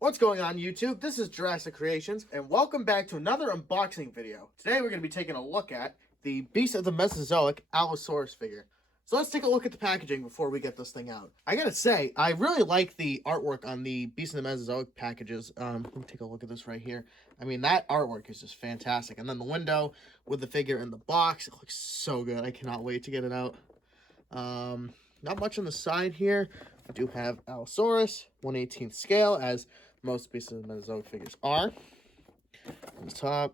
What's going on YouTube? This is Jurassic Creations, and welcome back to another unboxing video. Today we're going to be taking a look at the Beast of the Mesozoic Allosaurus figure. So let's take a look at the packaging before we get this thing out. I gotta say, I really like the artwork on the Beast of the Mesozoic packages. Let me take a look at this right here. I mean, that artwork is just fantastic. And then the window with the figure in the box, it looks so good. I cannot wait to get it out. Not much on the side here. We do have Allosaurus, 1/18th scale, as most Beast of the Mesozoic figures are. On the top,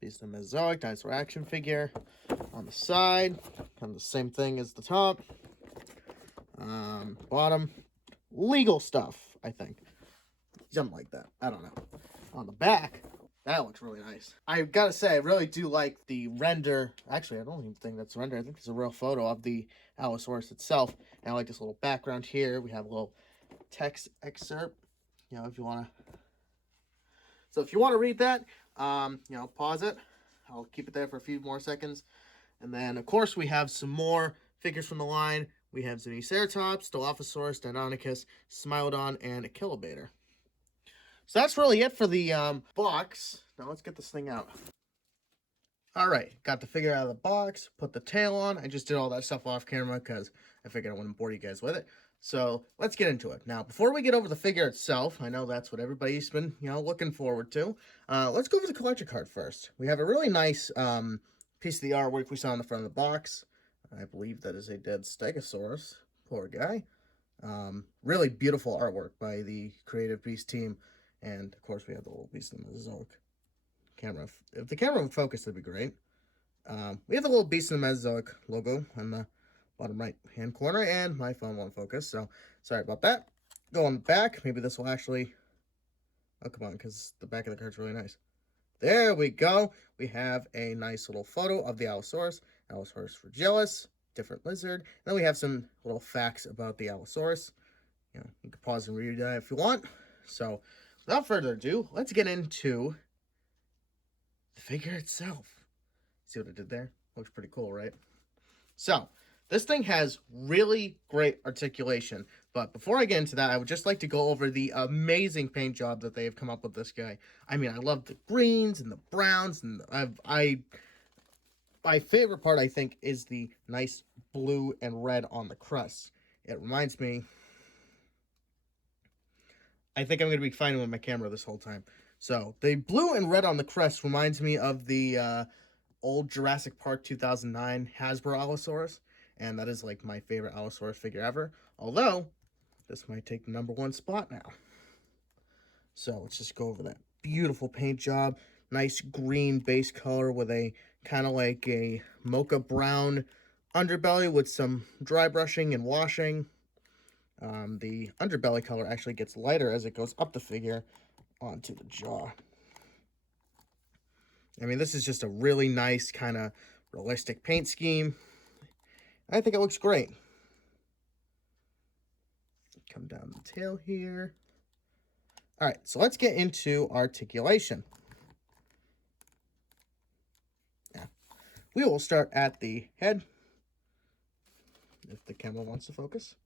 Beast of the Mesozoic, dinosaur action figure. On the side, kind of the same thing as the top. Bottom, legal stuff, I think. Something like that. I don't know. On the back, that looks really nice. I gotta say, I really do like the render. Actually, I don't even think that's a render. I think it's a real photo of the Allosaurus itself. And I like this little background here. We have a little text excerpt. You know, if you want to. So if you want to read that, pause it. I'll keep it there for a few more seconds. And then, of course, we have some more figures from the line. We have Zuniceratops, Dilophosaurus, Deinonychus, Smilodon, and Achillobator. So that's really it for the box. Now let's get this thing out. All right, got the figure out of the box, put the tail on. I just did all that stuff off camera because I figured I wouldn't bore you guys with it. So let's get into it. Now, before we get over the figure itself, I know that's what everybody's been, looking forward to. Let's go over the collector card first. We have a really nice piece of the artwork we saw on the front of the box. I believe that is a dead Stegosaurus. Poor guy. Really beautiful artwork by the Creative Beast team. And, of course, we have the little Beast of the Mesozoic camera. If the camera would focus, that'd be great. We have the little Beast of the Mesozoic logo on the bottom right-hand corner, and my phone won't focus, so sorry about that. Go on the back. Maybe this will actually... Oh, come on, because the back of the card's really nice. There we go. We have a nice little photo of the Allosaurus. Allosaurus fragilis, different lizard. And then we have some little facts about the Allosaurus. You can pause and read that if you want. So, without further ado, let's get into the figure itself. See what I did there? Looks pretty cool, right? So, this thing has really great articulation. But before I get into that, I would just like to go over the amazing paint job that they have come up with this guy. I mean, I love the greens and the browns. And my favorite part, I think, is the nice blue and red on the crust. It reminds me... I think I'm going to be fighting with my camera this whole time. So, the blue and red on the crest reminds me of the old Jurassic Park 2009 Hasbro Allosaurus. And that is, like, my favorite Allosaurus figure ever. Although, this might take the #1 spot now. So, let's just go over that beautiful paint job. Nice green base color with a kind of like a mocha brown underbelly with some dry brushing and washing. The underbelly color actually gets lighter as it goes up the figure onto the jaw. I mean, this is just a really nice kind of realistic paint scheme. I think it looks great. Come down the tail here. All right, so let's get into articulation. Yeah. We will start at the head, if the camera wants to focus.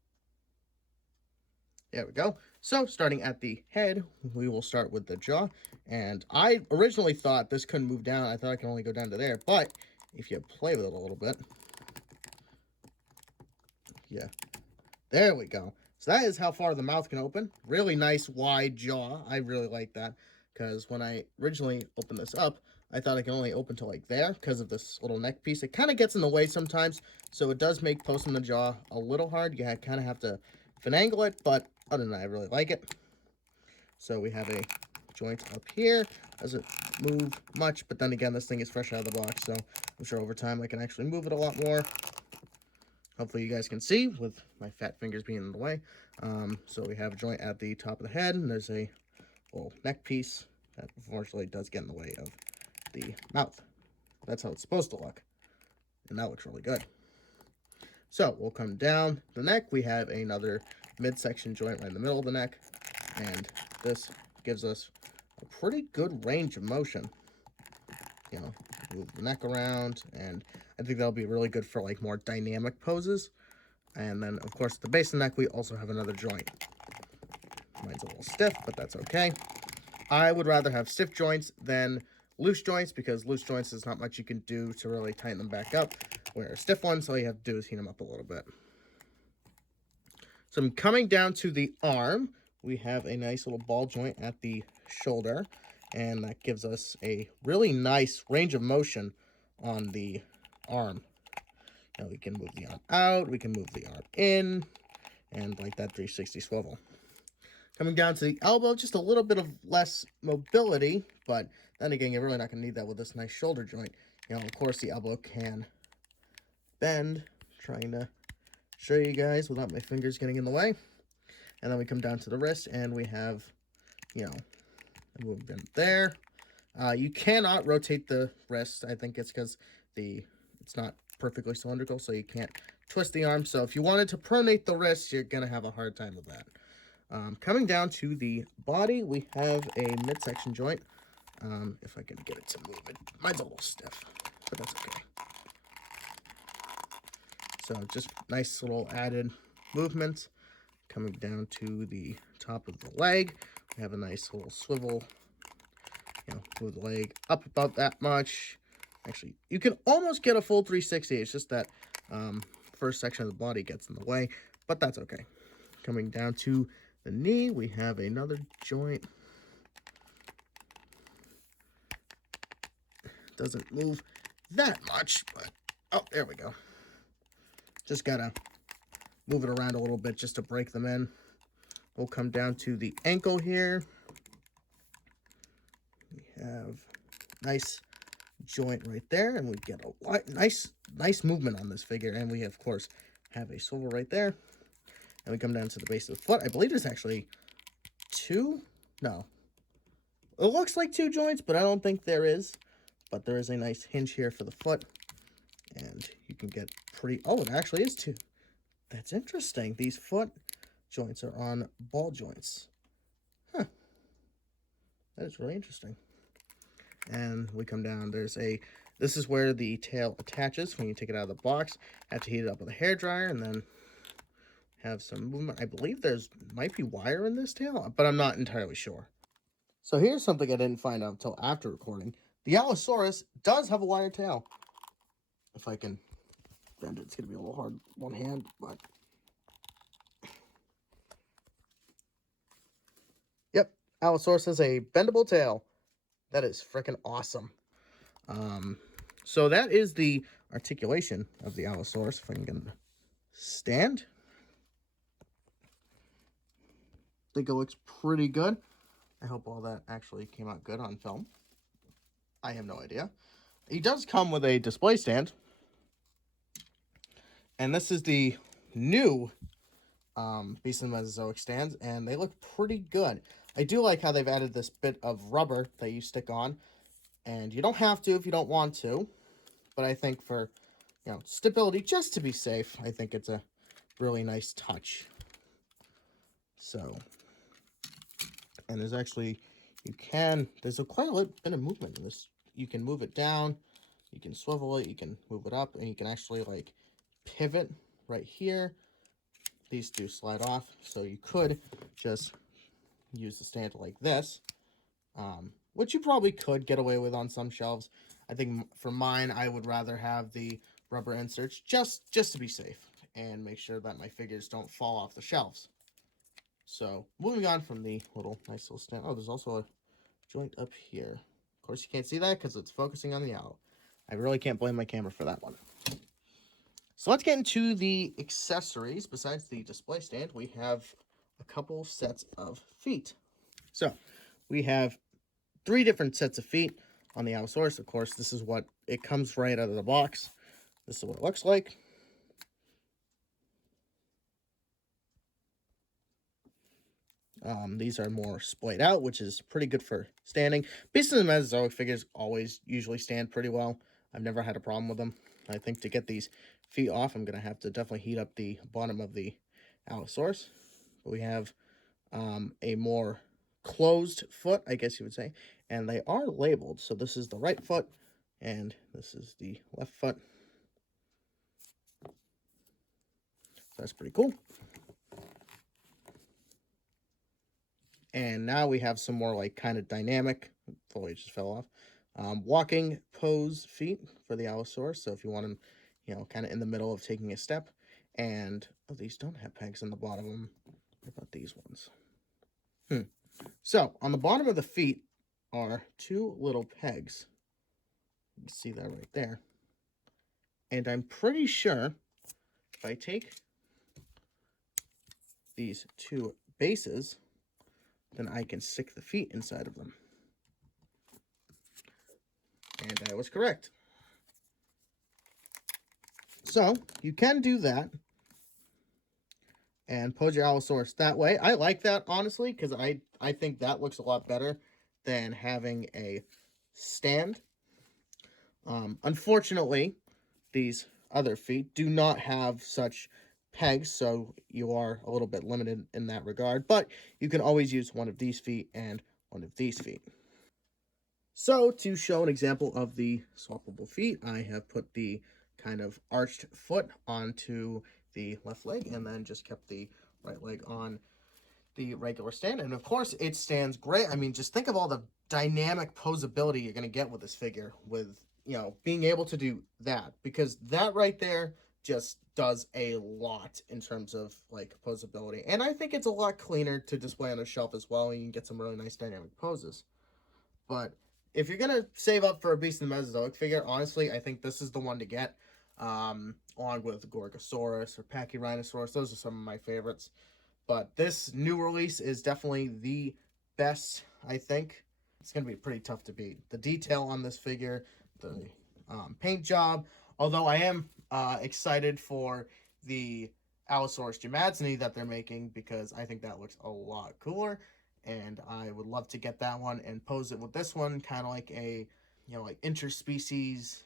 There we go. So, starting at the head, we will start with the jaw. And I originally thought this couldn't move down. I thought I could only go down to there. But if you play with it a little bit. Yeah. There we go. So that is how far the mouth can open. Really nice wide jaw. I really like that. Because when I originally opened this up, I thought it could only open to like there because of this little neck piece. It kind of gets in the way sometimes. So it does make posting the jaw a little hard. You kind of have to finagle it, but other than that, I really like it. So we have a joint up here. Doesn't move much, but then again, this thing is fresh out of the box, so I'm sure over time I can actually move it a lot more. Hopefully you guys can see with my fat fingers being in the way. So we have a joint at the top of the head, and there's a little neck piece that unfortunately does get in the way of the mouth. That's how it's supposed to look, and that looks really good. So, we'll come down the neck. We have another midsection joint right in the middle of the neck. And this gives us a pretty good range of motion. Move the neck around. And I think that'll be really good for, like, more dynamic poses. And then, of course, at the base of the neck, we also have another joint. Mine's a little stiff, but that's okay. I would rather have stiff joints than loose joints, because loose joints is not much you can do to really tighten them back up, where stiff ones, all you have to do is heat them up a little bit. So I'm coming down to the arm. We have a nice little ball joint at the shoulder, and that gives us a really nice range of motion on the arm. Now we can move the arm out, we can move the arm in, and like that 360 swivel. Coming down to the elbow, just a little bit of less mobility, but then again, you're really not going to need that with this nice shoulder joint. You know, of course, the elbow can bend. Trying to show you guys without my fingers getting in the way. And then we come down to the wrist, and we have, you know, a movement there. You cannot rotate the wrist. I think it's because it's not perfectly cylindrical, so you can't twist the arm. So if you wanted to pronate the wrist, you're going to have a hard time with that. Coming down to the body, we have a midsection joint. If I can get it to move it. Mine's a little stiff, but that's okay. So just nice little added movement. Coming down to the top of the leg, we have a nice little swivel. You know, move the leg up about that much. Actually, you can almost get a full 360. It's just that first section of the body gets in the way, but that's okay. Coming down to the knee, we have another joint. Doesn't move that much, but oh, there we go. Just gotta move it around a little bit just to break them in. We'll come down to the ankle here. We have nice joint right there, and we get a nice movement on this figure. And we of course have a swivel right there. And we come down to the base of the foot. I believe there's actually two. No, it looks like two joints, but I don't think there is. But there is a nice hinge here for the foot, and you can get pretty. Oh, it actually is two. That's interesting. These foot joints are on ball joints. Huh. That is really interesting. And we come down. This is where the tail attaches when you take it out of the box. Have to heat it up with a hairdryer, and then have some movement. I believe might be wire in this tail, but I'm not entirely sure. So here's something I didn't find out until after recording. The Allosaurus does have a wire tail. If I can bend it, it's going to be a little hard one hand, but yep, Allosaurus has a bendable tail. That is freaking awesome. So that is the articulation of the Allosaurus. If I can get him to stand. I think it looks pretty good. I hope all that actually came out good on film. I have no idea. He does come with a display stand. And this is the new Beast in the Mesozoic stands, and they look pretty good. I do like how they've added this bit of rubber that you stick on, and you don't have to if you don't want to, but I think for, you know, stability, just to be safe, I think it's a really nice touch. So, and there's actually, there's quite a bit of movement in this. You can move it down, you can swivel it, you can move it up, and you can actually like pivot right here. These do slide off, so you could just use the stand like this, which you probably could get away with on some shelves. I think for mine, I would rather have the rubber inserts just to be safe and make sure that my figures don't fall off the shelves. So moving on from the nice little stand. Oh, there's also a joint up here. Of course, you can't see that because it's focusing on the owl. I really can't blame my camera for that one. So let's get into the accessories. Besides the display stand, we have a couple sets of feet. So we have 3 different sets of feet on the Allosaurus. Of course, this is what it comes right out of the box. This is what it looks like. These are more splayed out, which is pretty good for standing. Beasts of the Mesozoic figures usually stand pretty well. I've never had a problem with them. I think to get these feet off, I'm going to have to definitely heat up the bottom of the Allosaurus. But we have a more closed foot, I guess you would say, and they are labeled. So this is the right foot, and this is the left foot. So that's pretty cool. And now we have some more like kind of dynamic, foliage just fell off, walking pose feet for the Allosaurus. So if you want them, you know, kind of in the middle of taking a step. And oh, these don't have pegs on the bottom of them. What about these ones? So on the bottom of the feet are two little pegs. You can see that right there. And I'm pretty sure if I take these two bases, then I can stick the feet inside of them. And I was correct. So you can do that and pose your Allosaurus that way. I like that, honestly, because I think that looks a lot better than having a stand. Unfortunately, these other feet do not have such pegs, so you are a little bit limited in that regard, but you can always use one of these feet and one of these feet. So to show an example of the swappable feet, I have put the kind of arched foot onto the left leg and then just kept the right leg on the regular stand. And of course it stands great. I mean, just think of all the dynamic posability you're going to get with this figure with, you know, being able to do that, because that right there just does a lot in terms of like posability. And I think it's a lot cleaner to display on a shelf as well. And you can get some really nice dynamic poses. But if you're going to save up for a Beast in the Mesozoic figure, honestly, I think this is the one to get. Along with Gorgosaurus or Pachyrhinosaurus. Those are some of my favorites. But this new release is definitely the best, I think. It's going to be pretty tough to beat. The detail on this figure, the paint job, although I am excited for the Allosaurus Jamadsny that they're making, because I think that looks a lot cooler. And I would love to get that one and pose it with this one, kind of like a, you know, like interspecies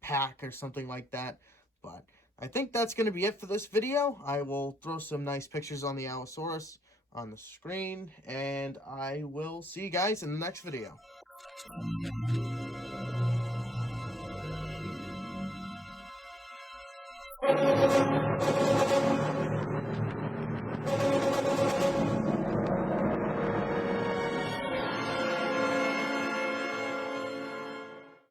pack or something like that. But I think that's going to be it for this video. I will throw some nice pictures on the Allosaurus on the screen, and I will see you guys in the next video.